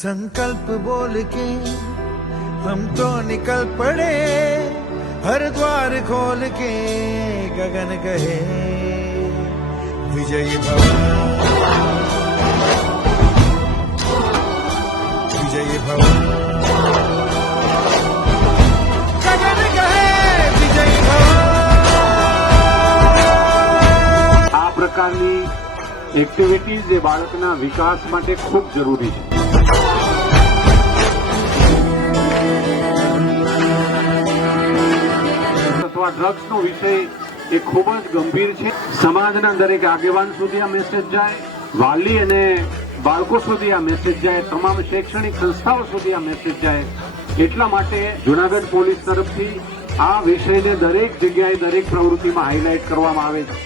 संकल्प बोल के हम तो निकल पड़े, हर द्वार खोल के गगन कहे विजयी भव, विजयी भव, गगन कहे विजयी भव। આ પ્રકારની એક્ટિવિટીઝ એ બાળકના વિકાસ માટે ખૂબ જરૂરી છે। અથવા ડ્રગ્સનો વિષય એ ખૂબ જ ગંભીર છે। સમાજના દરેક આગેવાન સુધી આ મેસેજ જાય, વાલી અને બાળકો સુધી આ મેસેજ જાય, તમામ શૈક્ષણિક સંસ્થાઓ સુધી આ મેસેજ જાય। એટલા માટે જૂનાગઢ પોલીસ તરફથી આ વિષયને દરેક જગ્યાએ દરેક પ્રવૃત્તિમાં હાઇલાઇટ કરવામાં આવે છે।